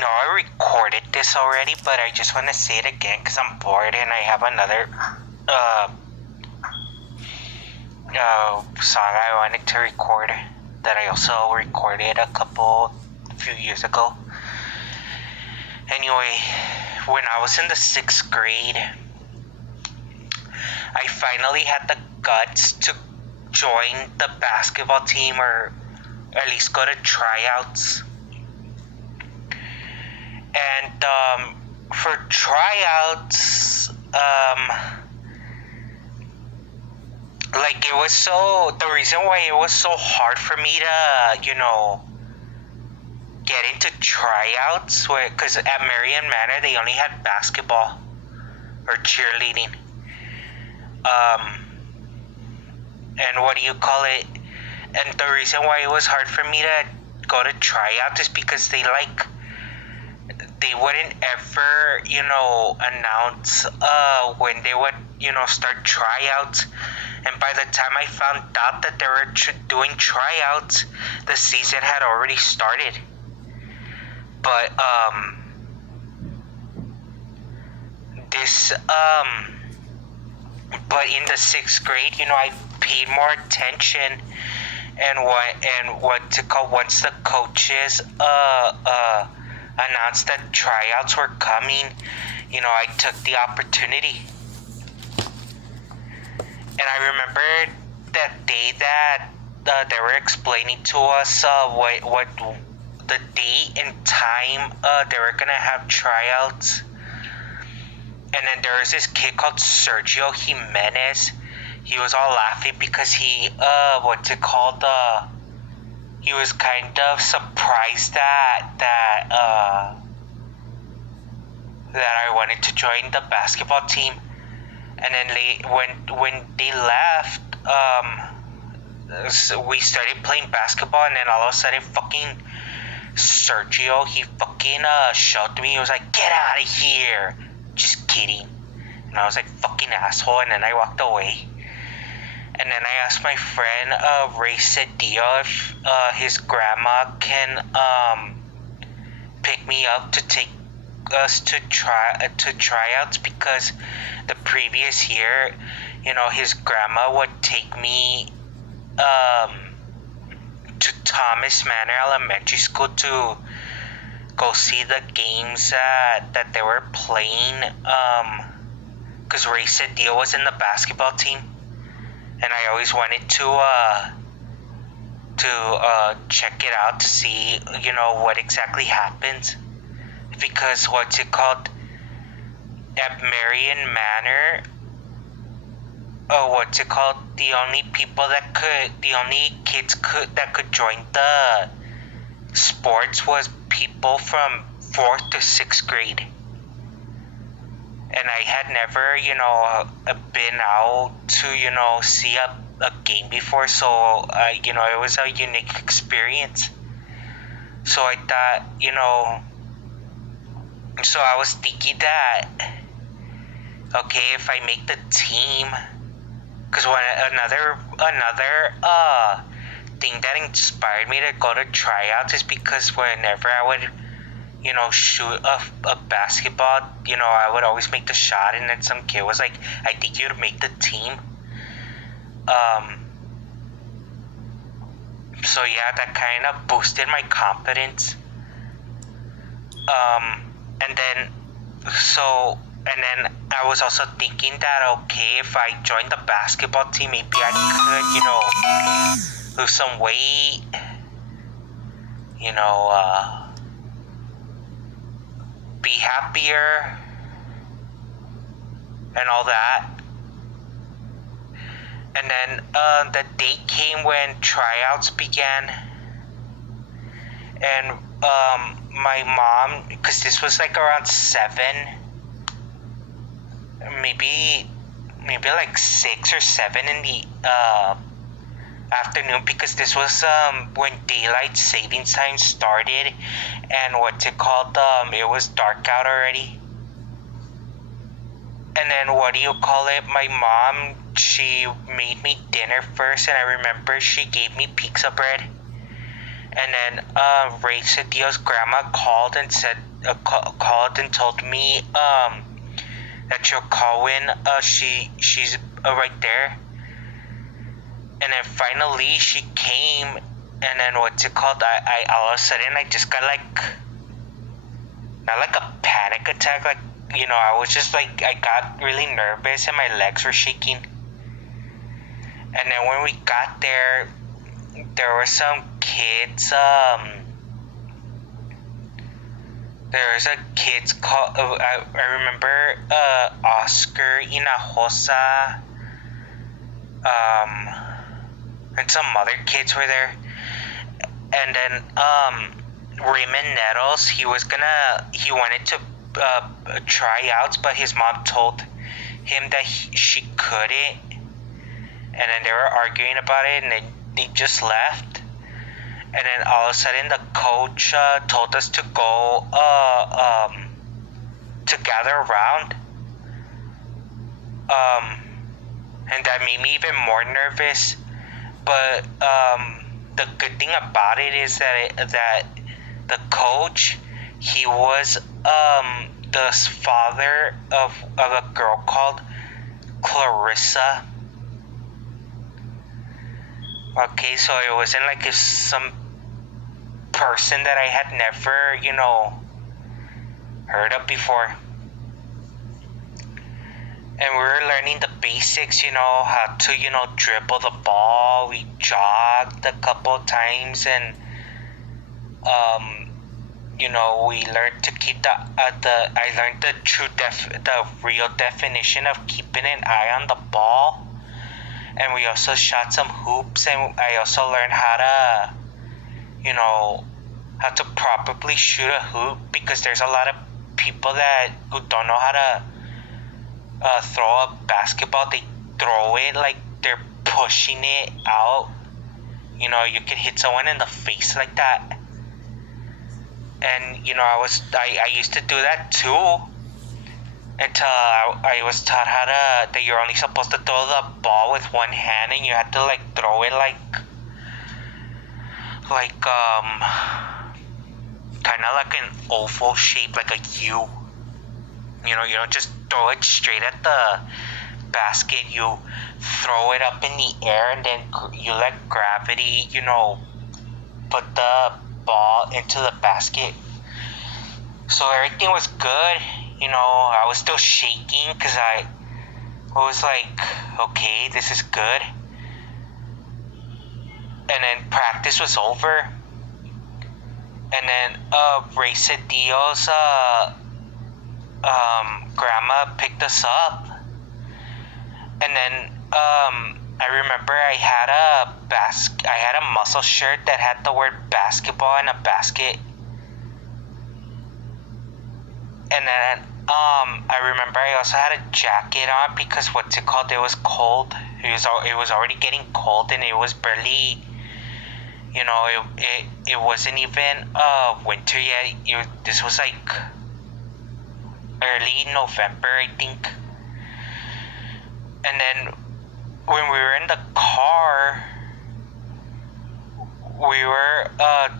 know I recorded this already, but I just want to say it again because I'm bored and I have another song I wanted to record that I also recorded a few years ago. Anyway, when I was in the 6th grade, I finally had the guts to join the basketball team, or at least go to tryouts. And for tryouts, the reason why it was so hard for me to, get into tryouts, because at Marion Manor, they only had basketball or cheerleading. And the reason why it was hard for me to go to tryouts is because they wouldn't ever, announce when they would, start tryouts. And by the time I found out that they were doing tryouts, the season had already started. But in the 6th grade, I paid more attention, and once the coaches announced that tryouts were coming, I took the opportunity. And I remember that day that they were explaining to us what the date and time they were gonna have tryouts. And then there was this kid called Sergio Jimenez. He was all laughing because he was kind of surprised that I wanted to join the basketball team. And then when they left, we started playing basketball, and then all of a sudden, fucking Sergio, he fucking shoved me. He was like, "Get out of here!" Just kidding. And I was like, "Fucking asshole!" And then I walked away. And then I asked my friend Ray Cedillo if his grandma can pick me up to take us to tryouts, because the previous year, his grandma would take me to Thomas Manor Elementary School to go see the games that they were playing, because Ray Cedillo was in the basketball team, and I always wanted to check it out to see what exactly happens. Because at Marion Manor, the only kids that could join the sports was people from 4th to 6th grade. And I had never, been out to, see a game before, so, it was a unique experience. So I thought, so I was thinking that, okay, if I make the team, because another thing that inspired me to go to tryouts is because whenever I would, shoot a basketball, I would always make the shot, and then some kid was like, "I think you'd make the team." So yeah, that kind of boosted my confidence. And then I was also thinking that, okay, if I joined the basketball team, maybe I could, lose some weight, be happier, and all that. And then the date came when tryouts began, and my mom, because this was like around 7, maybe like 6 or 7 in the afternoon, because this was when daylight savings time started, and it was dark out already. And then my mom, she made me dinner first, and I remember she gave me pizza bread. And then Ray Cedillo's grandma called and said called and told me that you'll call in. She's right there. And then finally she came, and then what's it called? I all of a sudden I just got like, not like a panic attack, like, I was just like, I got really nervous and my legs were shaking. And then when we got there were some kids. There was a kids called. I remember Oscar, Hinojosa, and some other kids were there. And then Raymond Nettles, he wanted to try outs, but his mom told him that she couldn't. And then they were arguing about it, and they just left. And then all of a sudden the coach told us to go to gather around. And that made me even more nervous. But the good thing about it is that the coach, he was the father of a girl called Clarissa. Okay, so it wasn't like if some person that I had never, heard of before. And we were learning the basics, how to, dribble the ball. We jogged a couple of times, and we learned to keep I learned the real definition of keeping an eye on the ball. And we also shot some hoops, and I also learned how to properly shoot a hoop, because there's a lot of people who don't know how to throw a basketball. They throw it like they're pushing it out. You could hit someone in the face like that. And I used to do that too, until I was taught that you're only supposed to throw the ball with one hand, and you had to like throw it like kind of like an oval shape, like a U. You don't just throw it straight at the basket. You throw it up in the air, and then you let gravity, put the ball into the basket. So everything was good. I was still shaking because I was like, okay, this is good. And then practice was over. And then Race Dio's grandma picked us up. And then I remember I had a muscle shirt that had the word basketball and a basket. And then I remember I also had a jacket on, because it was cold. It was already getting cold, and it was barely, it wasn't even winter yet. This was like early November, I think. And then when we were in the car, we were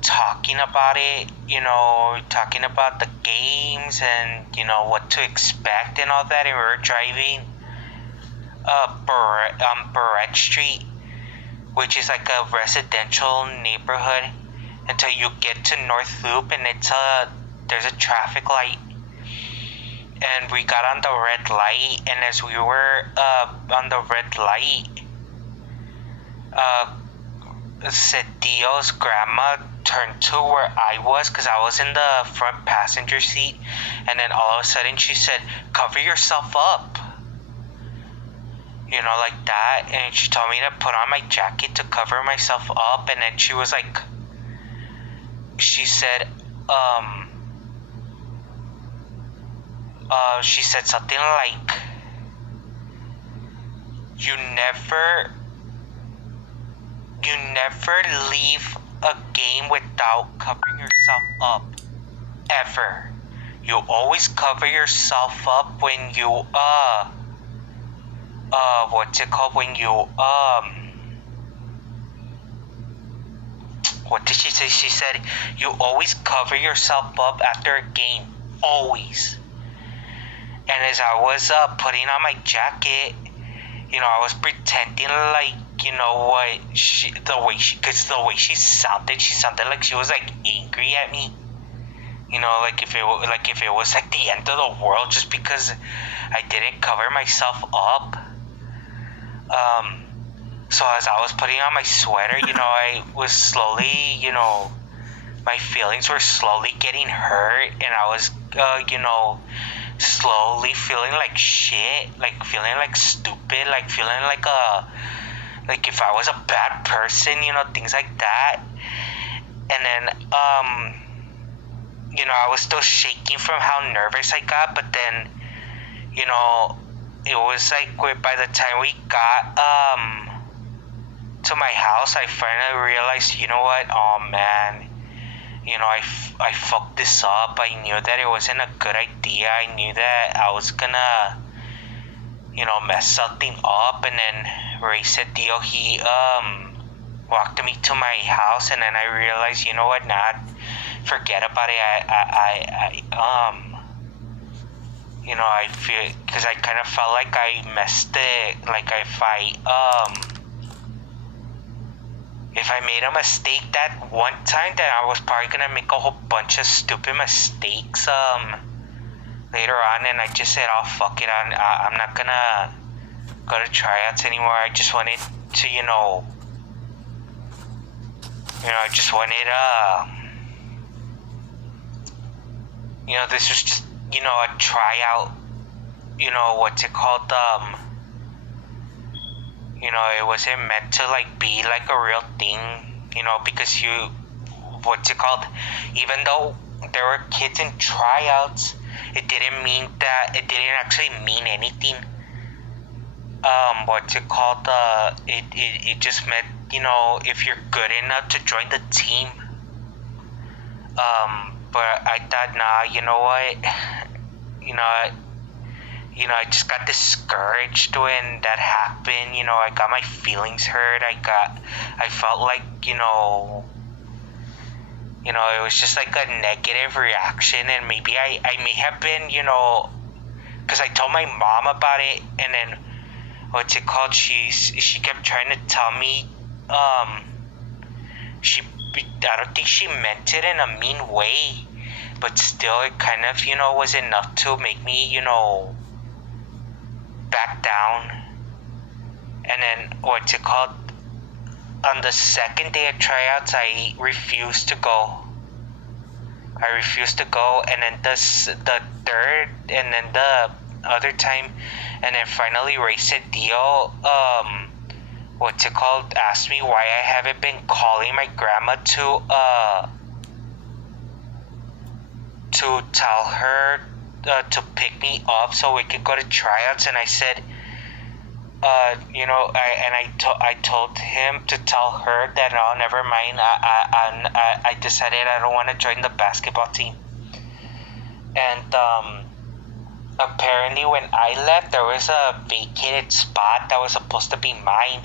talking about it, talking about the games and, what to expect and all that. And we were driving Barrett Street, which is like a residential neighborhood, until you get to North Loop, and there's a traffic light. And we got on the red light, and as we were on the red light, Cedillo's grandma turned to where I was, because I was in the front passenger seat, and then all of a sudden she said, "Cover yourself up," like that. And she told me to put on my jacket to cover myself up. And then she was like, she said something like, you never leave a game without covering yourself up, ever. You always cover yourself up when you what did she say? She said, you always cover yourself up after a game. Always. And as I was putting on my jacket, I was pretending like, what, because the way she sounded like she was like angry at me. Like if it was like the end of the world just because I didn't cover myself up. So as I was putting on my sweater, I was slowly, my feelings were slowly getting hurt, and I was, slowly feeling like shit, like feeling like stupid, like feeling like if I was a bad person, things like that. And then, I was still shaking from how nervous I got, but then, it was like by the time we got, to my house, I finally realized, what, oh man, I fucked this up. I knew that it wasn't a good idea. I knew that I was gonna, mess something up. And then Ray said, Dio, he walked me to my house, and then I realized, what, forget about it. I feel, because I kind of felt like I messed it, like if I made a mistake that one time, then I was probably gonna make a whole bunch of stupid mistakes later on. And I just said, oh fuck it, I'm not gonna go to tryouts anymore. I just wanted to, I just wanted this was just a tryout. What's it called? It wasn't meant to like be like a real thing, because what's it called? Even though there were kids in tryouts, it didn't actually mean anything. What's it called? It just meant, if you're good enough to join the team. But I thought, nah, you know what? I just got discouraged when that happened. I got my feelings hurt. I felt like, it was just like a negative reaction. And maybe I may have been, because I told my mom about it. And then, what's it called? She kept trying to tell me, I don't think she meant it in a mean way. But still, it kind of, was enough to make me, back down. And then, what's it called? On the second day of tryouts, I refused to go. And then the third, and then the other time, and then finally Ray said, Dio, what's it called? Asked me why I haven't been calling my grandma to tell her to pick me up so we could go to tryouts. And I said, I told him to tell her that, no, never mind. I decided I don't want to join the basketball team. And apparently when I left, there was a vacated spot that was supposed to be mine.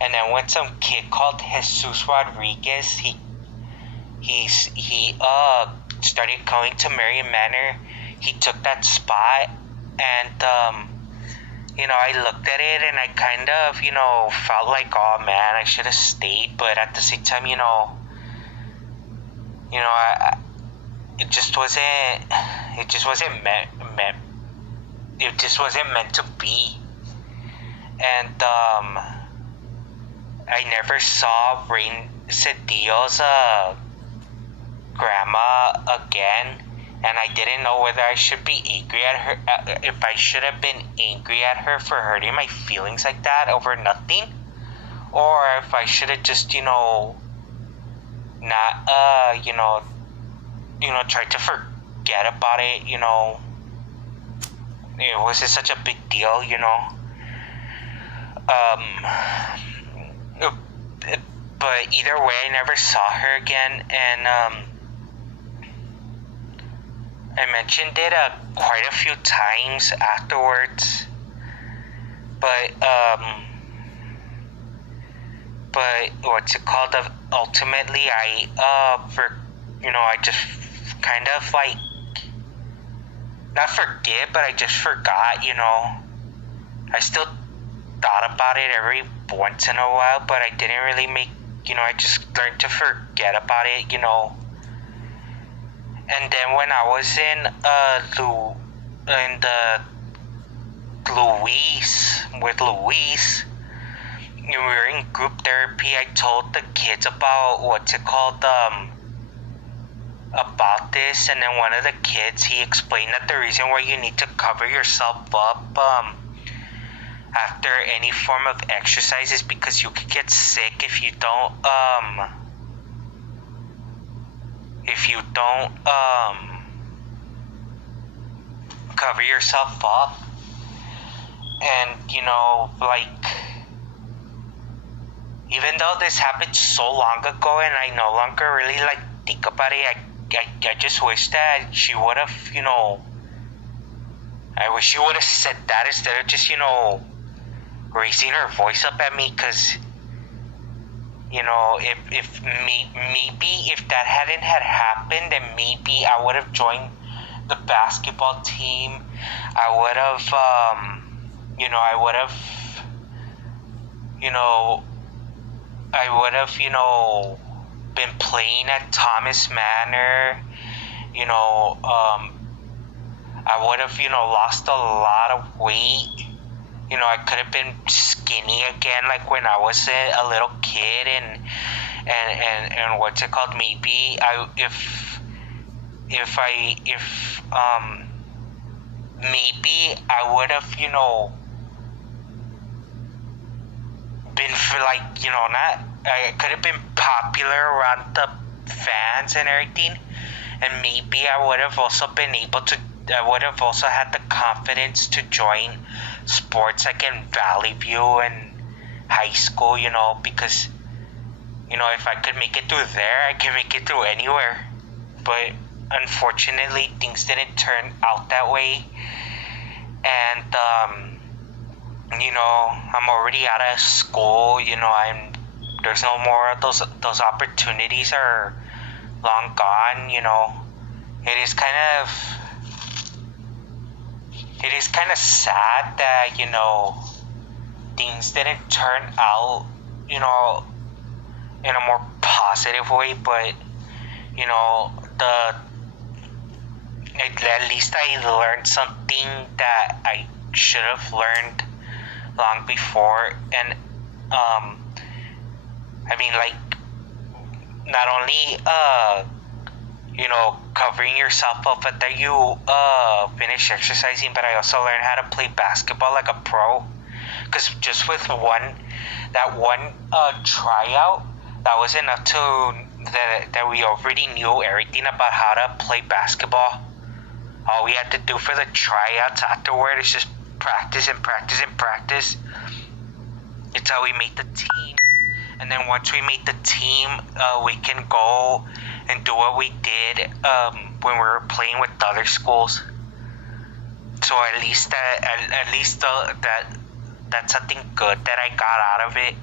And then when some kid called Jesus Rodriguez, he started going to Marion Manor. He took that spot, and I looked at it and I kind of, felt like, oh man, I should have stayed. But at the same time, it just wasn't meant to be. And I never saw Rain Cedillo's grandma again. And I didn't know whether I should be angry at her, if I should have been angry at her for hurting my feelings like that over nothing, or if I should have just, not, tried to forget about it. It wasn't such a big deal, But either way, I never saw her again, and I mentioned it quite a few times afterwards, but but what's it called? Ultimately, I just kind of like not forget, but I just forgot. I still thought about it every once in a while, but I didn't really make. I just learned to forget about it. And then when I was in Luis, we were in group therapy. I told the kids about about this, and then one of the kids, he explained that the reason why you need to cover yourself up after any form of exercise is because you could get sick if you don't cover yourself up. And even though this happened so long ago and I no longer really think about it, I just wish that she would have I wish she would have said that instead of just raising her voice up at me, because if maybe if that hadn't had happened, then maybe I would have joined the basketball team. I would have been playing at Thomas Manor. I would have lost a lot of weight. I could have been skinny again, like when I was a little kid, and what's it called? Maybe maybe I would have been for not. I could have been popular around the fans and everything, and maybe I would have also been able to. I would have also had the confidence to join sports like in Valley View and high school, because if I could make it through there, I can make it through anywhere. But unfortunately, things didn't turn out that way, and I'm already out of school. There's no more of those opportunities are long gone. It is kind of sad that things didn't turn out in a more positive way, but at least I learned something that I should have learned long before. And not only covering yourself up after you finish exercising, but I also learned how to play basketball like a pro. Because just with one tryout, that was enough that we already knew everything about how to play basketball. All we had to do for the tryouts afterward is just practice and practice and practice. It's how we made the team. And then once we made the team, we can go and do what we did when we were playing with other schools. So at least that's something good that I got out of it.